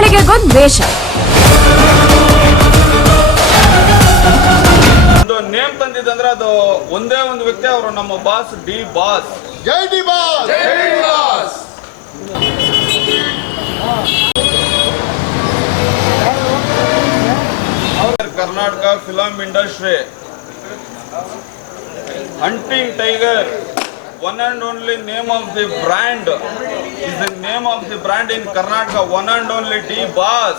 ಗಳಿಗೆಗೊಂದು ವೇಷ. ಒಂದು ನೇಮ್ ತಂದಿದ್ದಂದ್ರೆ ಅದು ಒಂದೇ ಒಂದು ವ್ಯಕ್ತಿ, ಅವರು ನಮ್ಮ boss D boss. Jai D boss, Jai D boss. Karnataka film industry hunting tiger, one and only name of the brand is the name of the brand in Karnataka, one and only D Boss.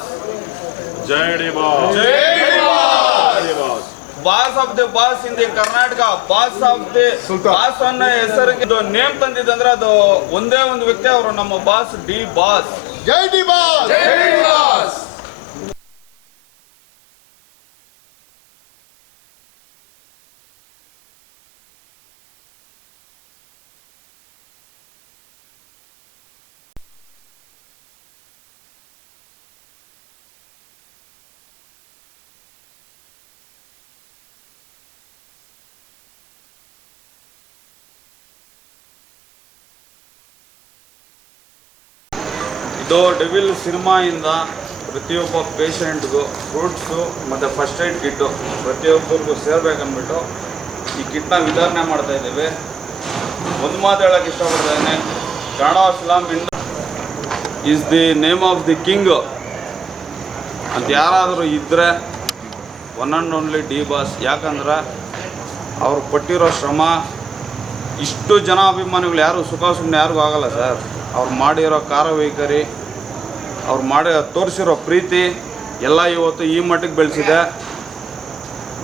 Jai D boss, Jai D Boss. Jai D boss. Boss of the boss in the Karnataka, boss of the Sultan. boss ಅನ್ನೋ ಹೆಸರಿಗೆ ಇದು name ತಂದಿದ್ದಂದ್ರೆ ಅದು ಒಂದೇ ಒಂದು ವ್ಯಕ್ತಿ, ಅವರು ನಮ್ಮ boss D boss. ಜೈ D boss, ಜೈ D boss. ಇದು ಡೆವಿಲ್ ಸಿನಿಮಾಯಿಂದ ಪ್ರತಿಯೊಬ್ಬ ಪೇಷಂಟ್ಗೂ ಫ್ರೂಟ್ಸು ಮತ್ತು ಫಸ್ಟ್ ಏಡ್ ಕಿಟ್ಟು ಪ್ರತಿಯೊಬ್ಬರಿಗೂ ಸೇರ್ಬೇಕಂದ್ಬಿಟ್ಟು ಈ ಕಿಟ್ನ ವಿತರಣೆ ಮಾಡ್ತಾ ಇದ್ದೀವಿ. ಒಂದು ಮಾತು ಹೇಳೋಕ್ಕೆ ಇಷ್ಟಪಡ್ತಾಯಿದ್ದೀನಿ, Kannada film is the name of the king ಅಂತ ಯಾರಾದರೂ ಇದ್ದರೆ one and only D boss. ಯಾಕಂದ್ರೆ ಅವ್ರು ಪಟ್ಟಿರೋ ಶ್ರಮ, ಇಷ್ಟು ಜನ ಅಭಿಮಾನಿಗಳು ಯಾರು ಸುಖ ಸುಮ್ಮನೆ ಯಾರಿಗೂ ಆಗಲ್ಲ ಸರ್. ಅವ್ರು ಮಾಡಿರೋ ಕಾರ್ಯವೈಖರಿ, ಅವ್ರು ತೋರಿಸಿರೋ ಪ್ರೀತಿ ಎಲ್ಲ ಇವತ್ತು ಈ ಮಟ್ಟಿಗೆ ಬೆಳೆಸಿದೆ.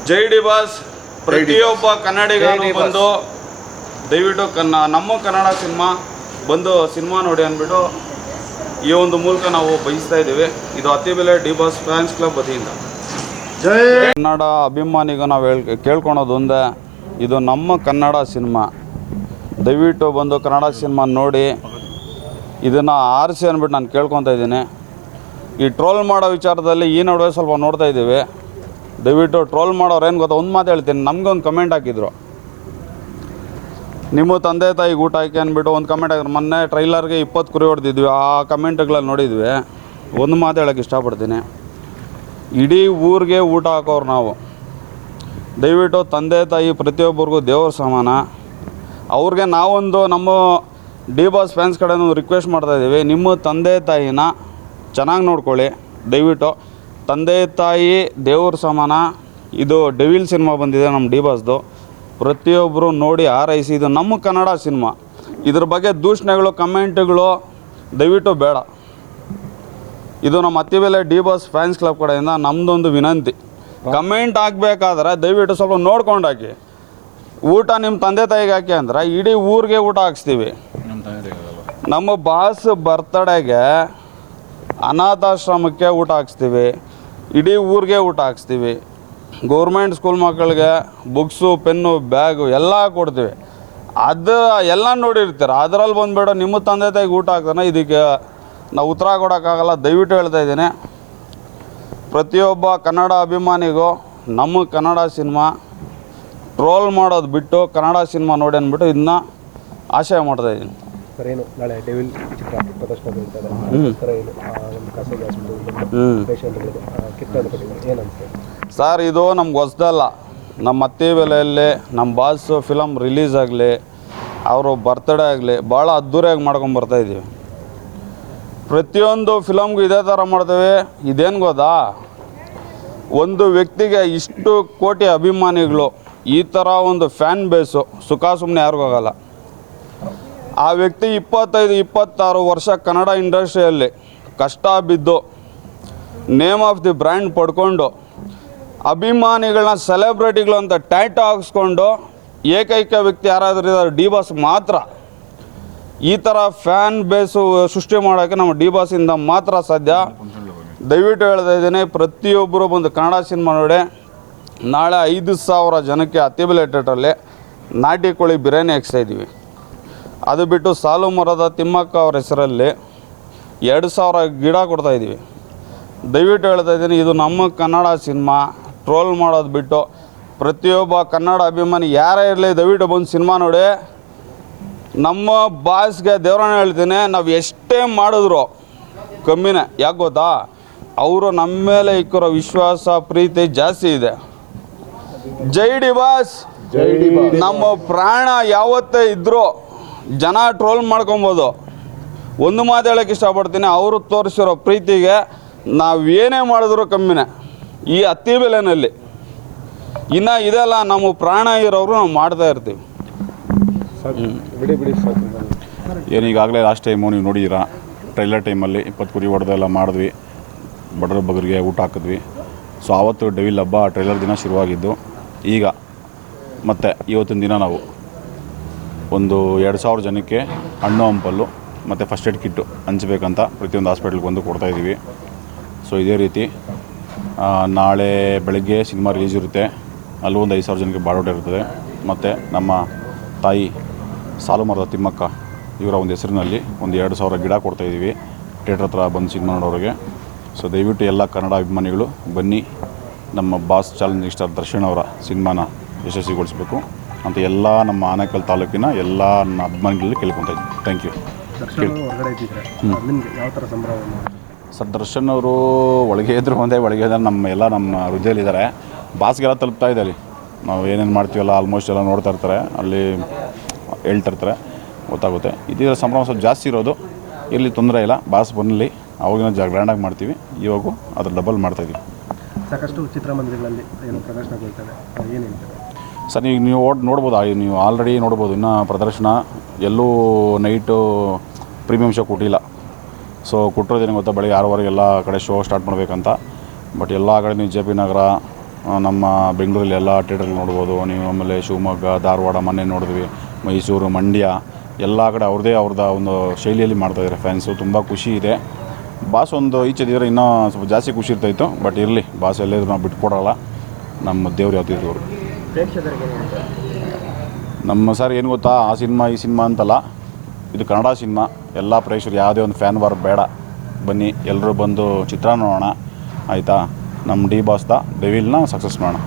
ಜೈ ಡಿ ಬಾಸ್. ಪ್ರತಿಯೊಬ್ಬ ಕನ್ನಡಿಗನು ಬಂದು ದಯವಿಟ್ಟು ನಮ್ಮ ಕನ್ನಡ ಸಿನಿಮಾ ಬಂದು ಸಿನಿಮಾ ನೋಡಿ ಅಂದ್ಬಿಟ್ಟು ಈ ಒಂದು ಮೂಲಕ ನಾವು ಬಯಸ್ತಾ ಇದ್ದೀವಿ. ಇದು ಅತಿಬೆಲೆ ಡಿ ಬಾಸ್ ಫ್ಯಾನ್ಸ್ ಕ್ಲಬ್ ವತಿಯಿಂದ. ಜೈ ಕನ್ನಡ ಅಭಿಮಾನಿಗೂ ನಾವು ಕೇಳ್ಕೊಳೋದು ಒಂದೇ, ಇದು ನಮ್ಮ ಕನ್ನಡ ಸಿನಿಮಾ. ದಯವಿಟ್ಟು ಬಂದು ಕನ್ನಡ ಸಿನಿಮಾ ನೋಡಿ ಇದನ್ನು ಆರಿಸಿ ಅಂದ್ಬಿಟ್ಟು ನಾನು ಕೇಳ್ಕೊತಾ ಇದ್ದೀನಿ. ಈ ಟ್ರೋಲ್ ಮಾಡೋ ವಿಚಾರದಲ್ಲಿ ಈ ನಡುವೆ ಸ್ವಲ್ಪ ನೋಡ್ತಾ ಇದ್ದೀವಿ. ದಯವಿಟ್ಟು ಟ್ರೋಲ್ ಮಾಡೋರು ಏನು ಗೊತ್ತಾ, ಒಂದು ಮಾತು ಹೇಳ್ತೀನಿ. ನಮಗೆ ಒಂದು ಕಮೆಂಟ್ ಹಾಕಿದ್ರು, ನಿಮ್ಮ ತಂದೆ ತಾಯಿಗೆ ಊಟ ಹಾಕಿ ಅಂದ್ಬಿಟ್ಟು ಒಂದು ಕಮೆಂಟ್ ಹಾಕಿದ್ರು. ಮೊನ್ನೆ ಟ್ರೈಲರ್ಗೆ 20 ಕುರಿ ಹೊಡೆದಿದ್ವಿ, ಆ ಕಮೆಂಟ್ಗಳಲ್ಲಿ ನೋಡಿದ್ವಿ. ಒಂದು ಮಾತು ಹೇಳೋಕ್ಕೆ ಇಷ್ಟಪಡ್ತೀನಿ, ಇಡೀ ಊರಿಗೆ ಊಟ ಹಾಕೋರು ನಾವು. ದಯವಿಟ್ಟು ತಂದೆ ತಾಯಿ ಪ್ರತಿಯೊಬ್ಬರಿಗೂ ದೇವ್ರ ಸಮಾನ. ಅವ್ರಿಗೆ ನಾವೊಂದು ನಮ್ಮ ಡಿ ಬಾಸ್ ಫ್ಯಾನ್ಸ್ ಕಡೆ ರಿಕ್ವೆಸ್ಟ್ ಮಾಡ್ತಾಯಿದ್ದೀವಿ, ನಿಮ್ಮ ತಂದೆ ತಾಯಿನ ಚೆನ್ನಾಗಿ ನೋಡ್ಕೊಳ್ಳಿ. ದಯವಿಟ್ಟು ತಂದೆ ತಾಯಿ ದೇವ್ರ ಸಮಾನ. ಇದು ಡೆವಿಲ್ ಸಿನಿಮಾ ಬಂದಿದೆ ನಮ್ಮ ಡಿ ಬಾಸ್ದು, ಪ್ರತಿಯೊಬ್ಬರು ನೋಡಿ ಆರೈಸಿ. ಇದು ನಮ್ಮ ಕನ್ನಡ ಸಿನಿಮಾ. ಇದ್ರ ಬಗ್ಗೆ ದೂಷಣೆಗಳು ಕಮೆಂಟ್ಗಳು ದಯವಿಟ್ಟು ಬೇಡ. ಇದು ನಮ್ಮ ಅತಿಬೆಲೆ ಡಿ ಬಾಸ್ ಫ್ಯಾನ್ಸ್ ಕ್ಲಬ್ ಕಡೆಯಿಂದ ನಮ್ಮದೊಂದು ವಿನಂತಿ. ಕಮೆಂಟ್ ಹಾಕಬೇಕಾದ್ರೆ ದಯವಿಟ್ಟು ಸ್ವಲ್ಪ ನೋಡ್ಕೊಂಡು ಹಾಕಿ. ಊಟ ನಿಮ್ಮ ತಂದೆ ತಾಯಿಗೆ ಹಾಕಿ ಅಂದ್ರೆ ಇಡೀ ಊರಿಗೆ ಊಟ ಹಾಕ್ಸ್ತೀವಿ. ನಮ್ಮ ಬಾಸ್ ಬರ್ತಡೆಗೆ ಅನಾಥಾಶ್ರಮಕ್ಕೆ ಊಟ ಹಾಕ್ಸ್ತೀವಿ, ಇಡೀ ಊರಿಗೆ ಊಟ ಹಾಕ್ಸ್ತೀವಿ. ಗೌರ್ಮೆಂಟ್ ಸ್ಕೂಲ್ ಮಕ್ಕಳಿಗೆ ಬುಕ್ಸು ಪೆನ್ನು ಬ್ಯಾಗು ಎಲ್ಲ ಕೊಡ್ತೀವಿ. ಅದು ಎಲ್ಲ ನೋಡಿರ್ತೀರ. ಅದರಲ್ಲಿ ಬಂದುಬೇಡ ನಿಮ್ಮ ತಂದೆ ತಾಯಿಗೆ ಊಟ ಹಾಕ್ತಾನೆ, ಇದಕ್ಕೆ ನಾವು ಉತ್ತರ ಕೊಡೋಕ್ಕಾಗಲ್ಲ. ದಯವಿಟ್ಟು ಹೇಳ್ತಾ ಇದ್ದೀನಿ, ಪ್ರತಿಯೊಬ್ಬ ಕನ್ನಡ ಅಭಿಮಾನಿಗೂ ನಮ್ಮ ಕನ್ನಡ ಸಿನಿಮಾ ಟ್ರೋಲ್ ಮಾಡೋದು ಬಿಟ್ಟು ಕನ್ನಡ ಸಿನಿಮಾ ನೋಡಿ ಅಂದ್ಬಿಟ್ಟು ಇದನ್ನ ಆಶಯ ಮಾಡ್ತಾಯಿದ್ದೀನಿ. ಸರ್, ಏನು ನಾಳೆ ಡೆವಿಲ್ ಚಿತ್ರ ಪ್ರದರ್ಶನ ಬೀಳ್ತದೆ, ಒಂದು ಖಾಸಗಿ ಹಾಸ್ಪಿಟಲ್ ಸರ್, ಇದು ನಮ್ಗೆ ಹೊಸ್ದಲ್ಲ. ನಮ್ಮ ಅತ್ತಿಬೆಲೆಯಲ್ಲಿ ನಮ್ಮ ಬಾಸ್ ಫಿಲಮ್ ರಿಲೀಸ್ ಆಗಲಿ, ಅವರು ಬರ್ತ್ಡೇ ಆಗಲಿ ಭಾಳ ಅದ್ದೂರಿಯಾಗಿ ಮಾಡ್ಕೊಂಬರ್ತಾಯಿದ್ದೀವಿ. ಪ್ರತಿಯೊಂದು ಫಿಲಮ್ಗೂ ಇದೇ ಥರ ಮಾಡ್ತೇವೆ. ಇದೇನು ಗೊತ್ತಾ, ಒಂದು ವ್ಯಕ್ತಿಗೆ ಇಷ್ಟು ಕೋಟಿ ಅಭಿಮಾನಿಗಳು, ಈ ಥರ ಒಂದು ಫ್ಯಾನ್ ಬೇಸು ಸುಖ ಸುಮ್ಮನೆ ಯಾರಿಗೂ ಆಗಲ್ಲ. ಆ ವ್ಯಕ್ತಿ 25-26 ವರ್ಷ ಕನ್ನಡ ಇಂಡಸ್ಟ್ರಿಯಲ್ಲಿ ಕಷ್ಟ ಬಿದ್ದು ನೇಮ್ ಆಫ್ ದಿ ಬ್ರ್ಯಾಂಡ್ ಪಡ್ಕೊಂಡು ಅಭಿಮಾನಿಗಳನ್ನ ಸೆಲೆಬ್ರಿಟಿಗಳು ಅಂತ ಟ್ಯಾಟೋ ಹಾಕ್ಸ್ಕೊಂಡು ಏಕೈಕ ವ್ಯಕ್ತಿ ಯಾರಾದರೂ ಇದ್ದಾರೆ ಡಿ ಬಾಸ್ ಮಾತ್ರ. ಈ ಥರ ಫ್ಯಾನ್ ಬೇಸು ಸೃಷ್ಟಿ ಮಾಡೋಕ್ಕೆ ನಮ್ಮ ಡಿ ಬಾಸಿಂದ ಮಾತ್ರ ಸಾಧ್ಯ. ದಯವಿಟ್ಟು ಹೇಳ್ತಾ ಇದ್ದೀನಿ, ಪ್ರತಿಯೊಬ್ಬರು ಬಂದು ಕನ್ನಡ ಸಿನಿಮಾ ನೋಡಿ. ನಾಳೆ 5,000 ಜನಕ್ಕೆ ಅತಿಬೆಲೆ ಥಿಯೇಟ್ರಲ್ಲಿ ನಾಟಿ ಕೋಳಿ ಬಿರಿಯಾನಿ ಹಾಕ್ಸ್ತಾಯಿದ್ದೀವಿ. ಅದು ಬಿಟ್ಟು ಸಾಲು ಮರದ ತಿಮ್ಮಕ್ಕ ಅವ್ರ ಹೆಸರಲ್ಲಿ 2,000 ಗಿಡ ಕೊಡ್ತಾಯಿದ್ದೀವಿ. ದಯವಿಟ್ಟು ಹೇಳ್ತಾ ಇದ್ದೀನಿ, ಇದು ನಮ್ಮ ಕನ್ನಡ ಸಿನಿಮಾ. ಟ್ರೋಲ್ ಮಾಡೋದು ಬಿಟ್ಟು ಪ್ರತಿಯೊಬ್ಬ ಕನ್ನಡ ಅಭಿಮಾನಿ ಯಾರೇ ಇರಲಿ ದಯವಿಟ್ಟು ಬಂದು ಸಿನಿಮಾ ನೋಡಿ. ನಮ್ಮ ಬಾಸ್ಗೆ ದೇವರನ್ನ ಹೇಳ್ತೀನಿ, ನಾವು ಎಷ್ಟೇ ಮಾಡಿದ್ರು ಕಮ್ಮಿನೇ. ಯಾಕೆ ಗೊತ್ತಾ, ಅವರು ನಮ್ಮ ಮೇಲೆ ಇಕ್ಕಿರೋ ವಿಶ್ವಾಸ ಪ್ರೀತಿ ಜಾಸ್ತಿ ಇದೆ. ಜೈ ಡಿ ಬಾಸ್. ನಮ್ಮ ಪ್ರಾಣ ಯಾವತ್ತೇ ಇದ್ದರೂ ಜನ ಟ್ರೋಲ್ ಮಾಡ್ಕೊಬೋದು. ಒಂದು ಮಾತು ಹೇಳೋಕ್ಕೆ ಇಷ್ಟಪಡ್ತೀನಿ, ಅವರು ತೋರಿಸಿರೋ ಪ್ರೀತಿಗೆ ನಾವೇನೇ ಮಾಡಿದ್ರು ಕಮ್ಮಿನೇ ಈ ಅತ್ತಿ ಬೆಲೆನಲ್ಲಿ. ಇನ್ನು ಇದೆಲ್ಲ ನಮ್ಮ ಪ್ರಾಣ ಇರೋರು ನಾವು ಮಾಡ್ತಾ ಇರ್ತೀವಿ. ಬಿಡಿ ಏನೀಗಾಗಲೇ ಲಾಸ್ಟ್ ಟೈಮು ನೀವು ನೋಡಿದ್ದೀರಾ, ಟ್ರೈಲರ್ ಟೈಮಲ್ಲಿ 20 ಕುರಿ ಹೊಡೆದೆಲ್ಲ ಮಾಡಿದ್ವಿ, ಬಡವ್ರ ಬಗ್ಗರಿಗೆ ಊಟ ಹಾಕಿದ್ವಿ. ಸೊ ಆವತ್ತು ಡೆವಿಲ್ ಹಬ್ಬ ಟ್ರೈಲರ್ ದಿನ ಶುರುವಾಗಿದ್ದು. ಈಗ ಮತ್ತು ಇವತ್ತಿನ ದಿನ ನಾವು ಒಂದು 2000 ಜನಕ್ಕೆ ಹಣ್ಣು ಹಂಪಲು ಮತ್ತು ಫಸ್ಟ್ ಏಡ್ ಕಿಟ್ಟು ಹಂಚಬೇಕಂತ ಪ್ರತಿಯೊಂದು ಹಾಸ್ಪಿಟ್ಲಿಗೆ ಬಂದು ಕೊಡ್ತಾಯಿದ್ದೀವಿ. ಸೊ ಇದೇ ರೀತಿ ನಾಳೆ ಬೆಳಗ್ಗೆ ಸಿನಿಮಾ ರಿಲೀಸ್ ಇರುತ್ತೆ, ಅಲ್ಲೂ ಒಂದು 5000 ಜನಕ್ಕೆ ಬಾಡೋಟ ಇರ್ತದೆ. ಮತ್ತು ನಮ್ಮ ತಾಯಿ ಸಾಲು ಮರದ ತಿಮ್ಮಕ್ಕ ಇವರ ಒಂದು ಹೆಸರಿನಲ್ಲಿ ಒಂದು 2000 ಗಿಡ ಕೊಡ್ತಾಯಿದ್ದೀವಿ ಥಿಯೇಟ್ರ್ ಹತ್ರ ಬಂದು ಸಿನಿಮಾ ನೋಡೋರಿಗೆ. ಸೊ ದಯವಿಟ್ಟು ಎಲ್ಲ ಕನ್ನಡ ಅಭಿಮಾನಿಗಳು ಬನ್ನಿ, ನಮ್ಮ ಬಾಸ್ ಚಾಲೆಂಜಿಂಗ್ ಸ್ಟಾರ್ ದರ್ಶನ್ ಅವರ ಸಿನಿಮಾನ ಯಶಸ್ವಿಗೊಳಿಸಬೇಕು ಅಂತ ಎಲ್ಲ ನಮ್ಮ ಆನೇಕಲ್ ತಾಲೂಕಿನ ಎಲ್ಲ ನನ್ನ ಅಭಿಮಾನಿಗಳಲ್ಲಿ ಕೇಳ್ಕೊತಾ ಇದ್ದೀನಿ. Thank you. ಸರ್, ದರ್ಶನ್ ಅವರು ಒಳಗೆ ಇದ್ರು ಒಳಗೆ ಇದ್ದಾರೆ, ನಮ್ಮ ಹೃದಯದಲ್ಲಿದ್ದಾರೆ. ಬಾಸ್ಗೆಲ್ಲ ತಲುಪ್ತಾ ಇದ್ದಾರೆ. ನಾವು ಏನೇನು ಮಾಡ್ತೀವಲ್ಲ ಆಲ್ಮೋಸ್ಟ್ ಎಲ್ಲ ನೋಡ್ತಾ ಇರ್ತಾರೆ, ಅಲ್ಲಿ ಹೇಳ್ತಾ ಇರ್ತಾರೆ, ಗೊತ್ತಾಗುತ್ತೆ. ಇದರ ಸಂಭ್ರಮ ಸ್ವಲ್ಪ ಜಾಸ್ತಿ ಇರೋದು, ಇಲ್ಲಿ ತೊಂದರೆ ಇಲ್ಲ. ಬಾಸ್ ಬನ್ನಲಿ, ಅವಾಗಿನ ಗ್ರ್ಯಾಂಡಾಗಿ ಮಾಡ್ತೀವಿ, ಇವಾಗೂ ಅದ್ರ ಡಬಲ್ ಮಾಡ್ತಾಯಿದ್ದೀವಿ. ಸಾಕಷ್ಟು ಚಿತ್ರಮಂದಿರಗಳಲ್ಲಿ ಏನು ಪ್ರದರ್ಶನಗೊಳ್ತದೆ, ಏನು ಹೇಳ್ತಾರೆ ಸರ್? ಈಗ ನೀವು ನೋಡ್ಬೋದು, ನೀವು ಆಲ್ರೆಡಿ ನೋಡ್ಬೋದು, ಇನ್ನೂ ಪ್ರದರ್ಶನ ಎಲ್ಲೂ ನೈಟು ಪ್ರೀಮಿಯಮ್ ಶೋ ಕೊಟ್ಟಿಲ್ಲ. ಸೊ ಕೊಟ್ಟಿರೋದೇನು ಗೊತ್ತಾ, ಬೆಳಗ್ಗೆ 6 ಎಲ್ಲ ಕಡೆ ಶೋ ಸ್ಟಾರ್ಟ್ ಮಾಡಬೇಕಂತ. ಬಟ್ ಎಲ್ಲ ಕಡೆ ನೀವು JP ನಗರ, ನಮ್ಮ ಬೆಂಗಳೂರಲ್ಲಿ ಎಲ್ಲ ಥಿಯೇಟ್ರಲ್ಲಿ ನೋಡ್ಬೋದು ನೀವು. ಆಮೇಲೆ ಶಿವಮೊಗ್ಗ, ಧಾರವಾಡ ಮೊನ್ನೆ ನೋಡಿದ್ವಿ, ಮೈಸೂರು, ಮಂಡ್ಯ ಎಲ್ಲ ಕಡೆ ಅವ್ರದ್ದೇ ಒಂದು ಶೈಲಿಯಲ್ಲಿ ಮಾಡ್ತಾಯಿದ್ದಾರೆ ಫ್ಯಾನ್ಸು. ತುಂಬ ಖುಷಿ ಇದೆ. ಬಾಸ್ ಒಂದು ಈಚೆದಿದ್ರೆ ಇನ್ನೂ ಸ್ವಲ್ಪ ಜಾಸ್ತಿ ಖುಷಿ ಇರ್ತಾಯಿತ್ತು. ಬಟ್ ಇರಲಿ, ಬಾಸ್ ಎಲ್ಲೇದ್ರು ನಾವು ಬಿಟ್ಕೊಡಲ್ಲ. ನಮ್ಮ ದೇವ್ರು ಯಾವ್ದಿದ್ರು ಅವರು ನಮ್ಮ ಸರ್. ಏನು ಗೊತ್ತಾ, ಆ ಸಿನಿಮಾ ಈ ಸಿನಿಮಾ ಅಂತಲ್ಲ, ಇದು ಕನ್ನಡ ಸಿನಿಮಾ. ಎಲ್ಲ ಪ್ರೇಕ್ಷಕರು ಯಾವುದೇ ಒಂದು ಫ್ಯಾನ್ ವಾರ್ ಬೇಡ, ಬನ್ನಿ ಎಲ್ಲರೂ ಬಂದು ಚಿತ್ರ ನೋಡೋಣ, ಆಯಿತಾ? ನಮ್ಮ ಡಿ ಬಾಸ್ದ ಡೆವಿಲ್ನ ಸಕ್ಸಸ್ ಮಾಡೋಣ.